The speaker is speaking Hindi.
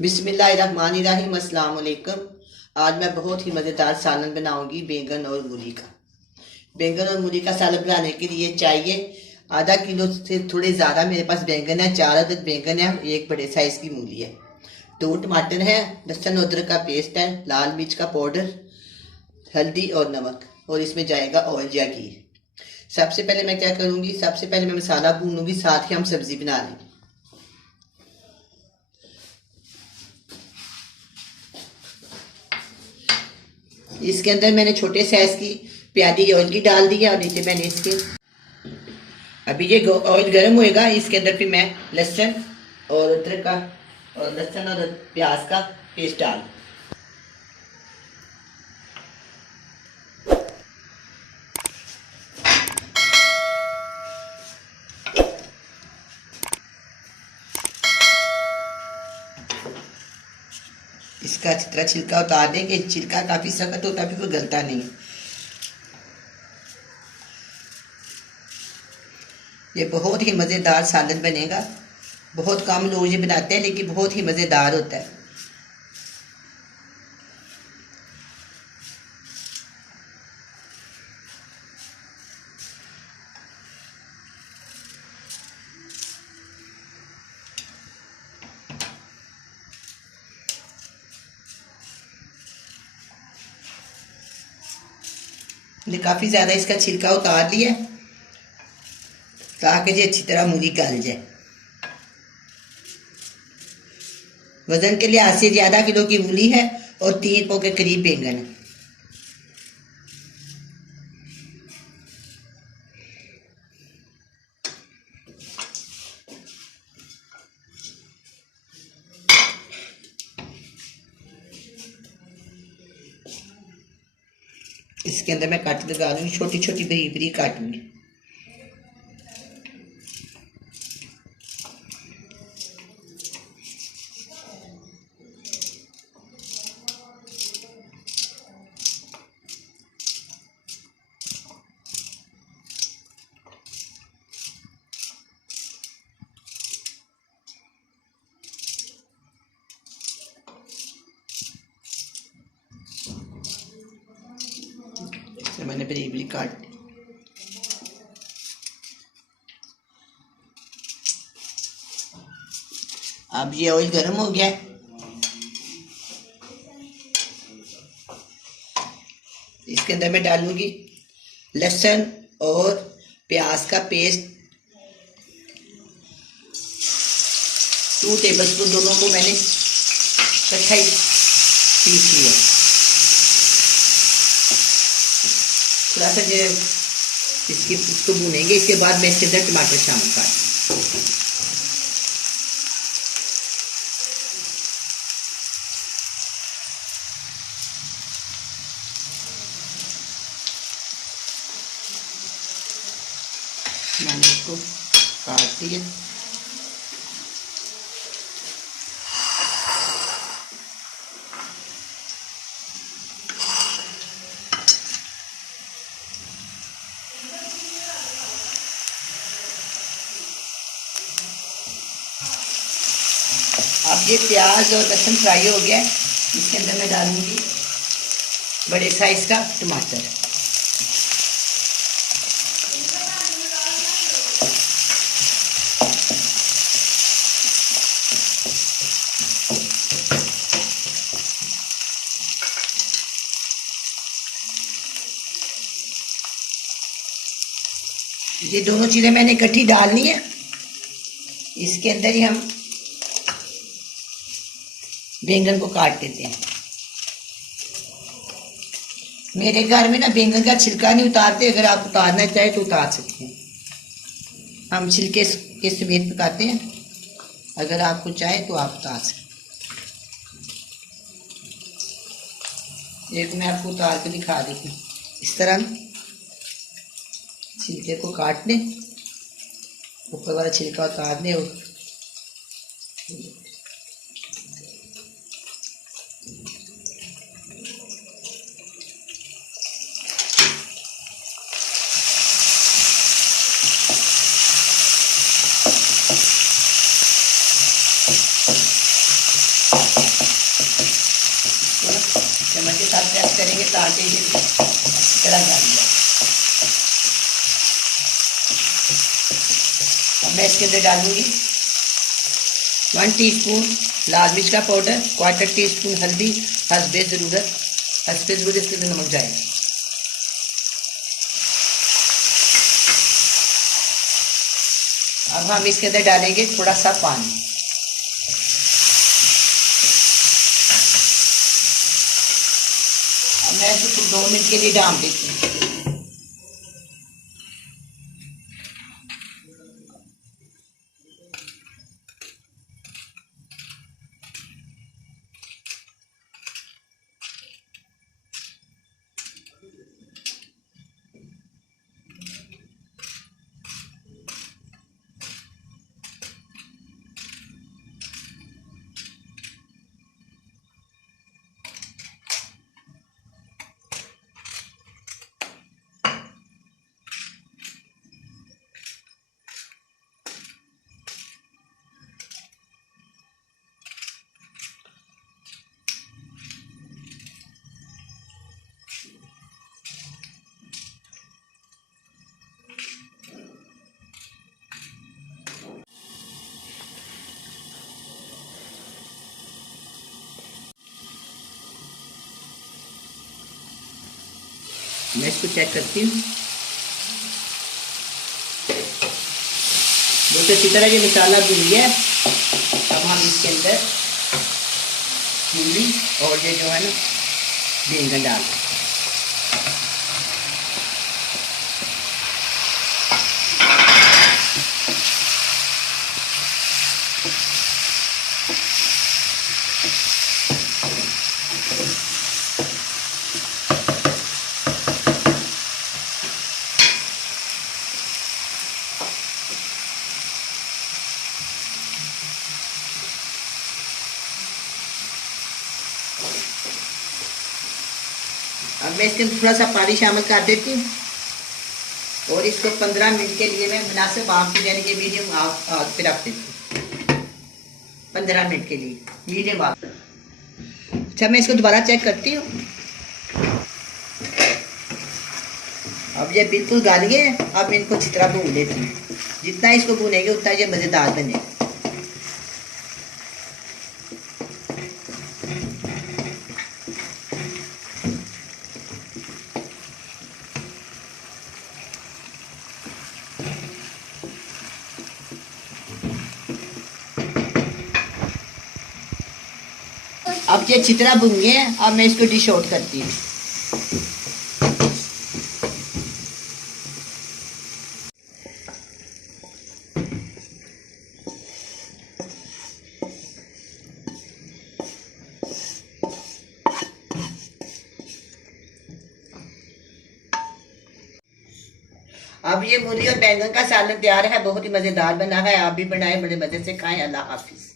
बिस्मिल्लाहिर्रहमानिर्रहीम। अस्सलाम वालेकुम। आज मैं बहुत ही मज़ेदार सालन बनाऊंगी बैंगन और मूली का। बैंगन और मूली का सालन बनाने के लिए चाहिए आधा किलो से थोड़े ज़्यादा मेरे पास बैंगन है, 4 अदद बैंगन है, एक बड़े साइज़ की मूली है, 2 टमाटर है, लहसुन अदरक का पेस्ट है, लाल मिर्च का पाउडर, हल्दी और नमक, और इसमें जाएगा ऑयल या घी। सबसे पहले मैं क्या करूँगी, सबसे पहले मैं मसाला भूनूंगी, साथ ही हम सब्ज़ी बना लेंगे। इसके अंदर मैंने छोटे साइज की प्यादी ऑयल की डाल दी है और नीचे मैंने इसके अभी ये ऑयल गर्म होएगा, इसके अंदर फिर मैं लहसुन और अदरक का और लहसुन और प्याज का पेस्ट डाल। इसका अच्छी तरह छिलका उतार देंगे। छिलका काफी सख्त होता है, फिर कोई गलता नहीं है। ये बहुत ही मज़ेदार सालन बनेगा। बहुत कम लोग ये बनाते हैं, लेकिन बहुत ही मज़ेदार होता है। मैंने काफ़ी ज़्यादा इसका छिलका उतार लिया ताकि ये अच्छी तरह मूली गल जाए। वजन के लिहाज से आधा किलो की मूली है और 3 पाव के करीब बैंगन है। इसके अंदर मैं काट लगा दूंगी, छोटी छोटी बरीक बरीक काटूंगी। मैंने बरीक बरीक काट ली। अब ये ऑयल गर्म हो गया है, इसके अंदर मैं डालूंगी लहसुन और प्याज का पेस्ट। 2 टेबलस्पून दोनों को मैंने इकट्ठा ही पीस लिया। थोड़ा सा जो इसको भूनेंगे, इसके बाद मैं इसके अंदर टमाटर शामिल कर दूँ। मैंने इसको काट दिया। अब ये प्याज और लहसुन फ्राई हो गया है, इसके अंदर मैं डालूंगी बड़े साइज का टमाटर। ये दोनों चीज़ें मैंने इकट्ठी डालनी है। इसके अंदर ही हम बैंगन को काट देते हैं। मेरे घर में ना बैंगन का छिलका नहीं उतारते, अगर आप उतारना चाहे तो उतार सकते हैं। हम छिलके के समेत पकाते हैं, अगर आपको चाहे तो आप उतार सकते हैं। एक मैं आपको उतार के दिखा देती हूँ। इस तरह छिलके को काट लें, ऊपर वाला छिलका उतार लें और साथ प्रेस करेंगे ताकि ये अच्छी तरह गल जाए। अब मैं इसके अंदर डालूंगी 1 टीस्पून लाल मिर्च का पाउडर, 1/4 टीस्पून हल्दी, हस्बे ज़रूरत इसके अंदर नमक जाएगा। अब हम इसके अंदर डालेंगे थोड़ा सा पानी। अब मैं इसको 2 मिनट के लिए डाल देती हूँ। मैं इसको चेक करती हूँ। बहुत अच्छी तरह ये मसाला भून गया है। अब हम इसके अंदर मूली और ये जो है ना बैंगन डाल दें। अब मैं इसके थोड़ा सा पानी शामिल कर देती हूँ और इसको 15 मिनट के लिए मैं मुनासिब आग की यानी कि मीडियम आग पे रख देती हूँ। 15 मिनट के लिए मीडियम आग। अच्छा, मैं इसको दोबारा चेक करती हूँ। अब ये बिल्कुल गल गए। अब इनको अच्छी तरह भून लेती हूँ। जितना इसको भूनेंगे उतना ये मज़ेदार बनेगा। अब ये अच्छी तरह भून गए। अब मैं इसको डिश आउट करती हूँ। अब ये मूली और बैंगन का सालन तैयार है। बहुत ही मज़ेदार बना है। आप भी बनाएं, बड़े मज़े से खाएं। अल्लाह हाफिज़।